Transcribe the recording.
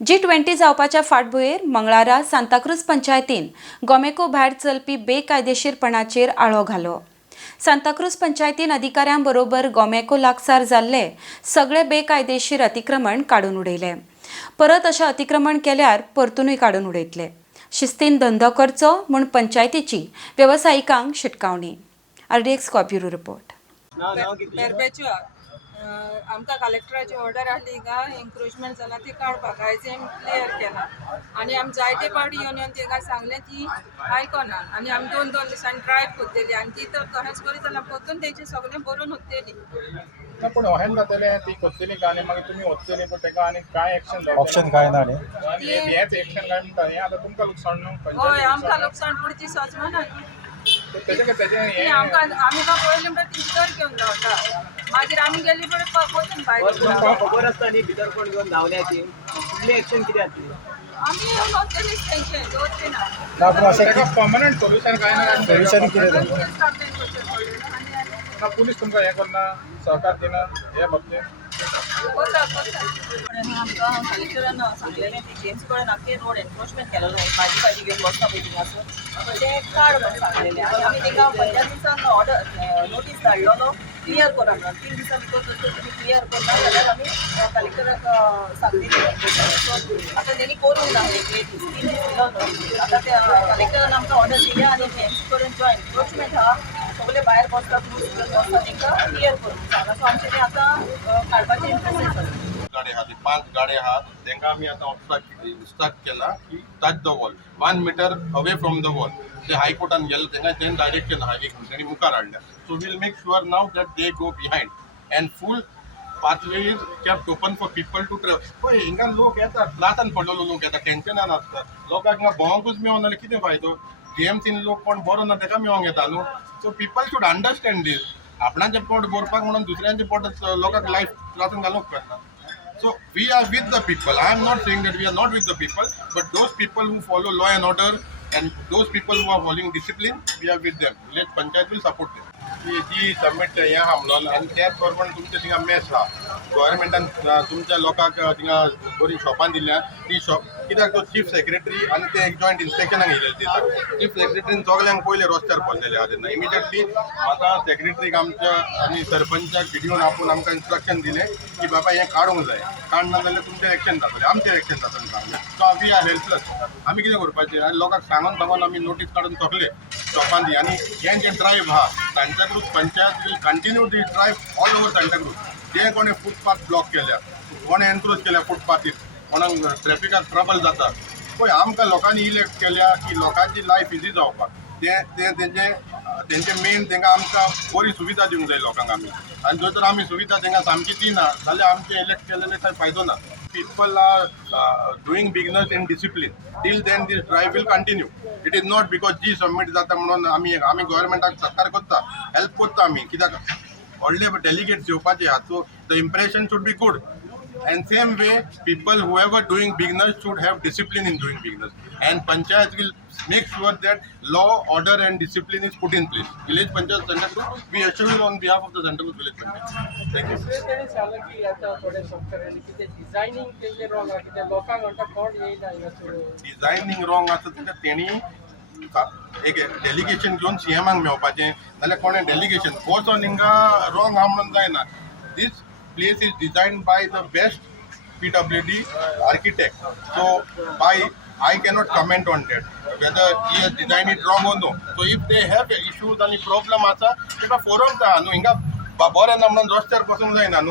G20 जावपाच्या फाटभुंयेर मंगळारा सांताक्रूज पंचायतीन गोमेको भायर चलपी बेकायदेशीरपणाचेर आळो घालो. सांताक्रूज पंचायतीन अधिकाऱ्यां बरोबर गोमेको लागसार जाल्ले सगळे बेकायदेशीर अतिक्रमण काडून उडयले. परत अशें अतिक्रमण केल्यार परतूनय काडून उडयतले. शिस्तीन धंदो करचो म्हूण पंचायतीची वेवसायिकांक शिटकावणी. RDXGOA bureau report. आमकां कलेक्टराची ऑर्डर आसली का एन्क्रोचमेंट जाला ती काडपाक आयज क्लियर केला आनी आमी जायते पावटी येवन तांकां सांगलें ती आयकना आनी आमी दोन दिसांनी ट्राय करतली आनी ती तर तशेंच करीत जाल्यार परतून तेंचें सगळें बरोवन व्हरतली. पूण अहें जातलें ती करतली काय आनी मागीर तुमी वचतली पूण ताका आनी काय एक्शन ऑप्शन काय ना न्ही. हेंच एक्शन काय म्हणटा हें आतां तुमकां लुकसाण न्हू. हय आमकां लुकसाण पडची ती सचमना तेजें आमकां आमी काय पळयलें म्हणटा ती भितर घेवन धांवता मागीर आमी गेली पळय वचून भायर खबर आसता न्ही भितर कोण घेवन धांवल्याची फुडली एक्शन कितें जातली. आमी व्हरतलीच तेंचें दवरचें ना. ना पूण अशें ताका पर्मनंट सोल्युशन काय ना. सोल्युशन कितें कंप्लेन करचें पडलें ना पुलीस तुमकां हें करना सहकार दिना हे बाबतींत. करता आमकां कलेक्टरान सांगलेलें की जेम्स कडेन आख्खे रोड एनक्रोचमेंट केलेलो भाजी घेवन वचता पळय थिंगासून तें काड म्हणून सांगलेलें आनी आमी तांकां पंचायतीसान ऑर्डर नोटीस धाडलेलो क्लियर करा म्हणून 3 दिसां भितर जर तुमी क्लियर करना जाल्यार आमी कलेक्टराक सांगतली. सो आतां तेणी करूंक ना 3 दीस दिलो न्हू. आतां त्या कलेक्टरान आमकां ऑर्डर दिल्या आनी जेम्स कडेन जो एनक्रोचमेंट आहा सगळे भायर बसता बसता तांकां क्लियर करूंक सांगला. सो आमचें तें आतां काडपाचें इंट्रस्ट आसा. गाडे आहात 5 गाडे आहात तांकां आमी आतां ऑब्स्ट्रक्ट केला की touch the wall 1 metre away from the wall. ते हायकोर्टान गेले तांकां तें डायरेक्ट केला हायवे तेणी मुखार हाडल्या. So will make sure now that they go behind and full pathway is kept open for people to travel. पळय हिंगा लोक येतात क्लासान पडलेलो लोक येता टेन्शनान आसता लोकांक हिंगा भोंवंकूच मेळोना जाल्यार कितें फायदो. GMCन लोक कोण बरो ना ताका मेळोंक येता न्हू. सो पीपल शूड अंडरस्टँड दीस. आपणाचें पोट भरपाक म्हणून दुसऱ्यांचें पोट लोकांक लायफ क्लासान घालूंक करना. So we are with the people. I am not saying that we are not with the people, but those people who follow law and order and those people who are following discipline, we are with them. Let Panchayat will support them. जी submit हें आहा म्हणून आनी त्याच बरोबर तुमच्या थिंगा mess आहा गव्हर्मेंटान तुमच्या लोकांक थिंगा बरी शॉपां दिल्या. ती शॉप कित्याक तो चीफ सेक्रेटरी आनी ते एक जॉयंट इन्स्पेक्शनाक येयलेले दिता. चीफ सेक्रेटरीन सगल्यांक पयले रस्त्यार बसलेले आहा तेन्ना इमिजिएटली म्हाका सेक्रेटरीक आमच्या आनी सरपंचाक व्हिडिओन आपून आमकां इन्स्ट्रक्शन दिलें की बाबा हें काडूंक जाय. काडना जाल्यार तुमचें एक्शन जातलें आमचें एक्शन जातलें सांगलें. So we are helpless. आमी कितें करपाचें आनी लोकांक सांगून आमी नोटीस काडून थकले शॉपां दी. आनी हें जें ड्रायव्ह आहा Santacruz panchayat will continue the drive all over Santacruz. जे कोणें फुटपाथ ब्लॉक केल्या कोणें एन्क्रोच केल्या फुटपाथीर कोणाक ट्रॅफिकाक ट्रबल जाता पळय आमकां लोकांनी इलेक्ट केल्या की लोकांची लायफ इजी जावपाक. तेंचे मेन तांकां आमकां बरी सुविधा दिवंक जाय लोकांक आमी. आनी जर तर आमी सुविधा तांकां सामकी दिना जाल्यार आमचे इलेक्ट केलेले कांय फायदो ना. People are doing business in discipline. Till then this drive will continue. It is not because G submit जाता म्हणून आमी गव्हर्मेंटाक सहकार करता हेल्प करता आमी कित्याक व्हडले डेलिगेट्स येवपाचे आहात. So the impression should be good. And same way, people whoever doing business should have discipline in doing business. And Panchayat will make sure that law, order and discipline is put in place. Village Panchayat Santa Cruz, we assure you on behalf of the Santa Cruz Village Panchayat. Thank you. तेणी सांगलें की आतां थोडे शेतकऱ्यांनी कितें designing तेजें wrong आहा कितें लोकांक म्हणटा कोण येयना हिंगासर. डिजायनींग रॉंग आसा तेन्ना तेणी एक डेलिगेशन घेवन CMाक मेळपाचें नाल्यार कोणें डेलिगेशन वचोन हिंगा रॉंग आहा म्हणून जायना. दीस place is designed by the best PWD architect. So I cannot comment on that whether he has designed it wrong or no. So if they have issues and problem asa, तेका forum ta न्हू हिंगा बरें ना म्हणून रस्त्यार बसूंक जायना न्हू.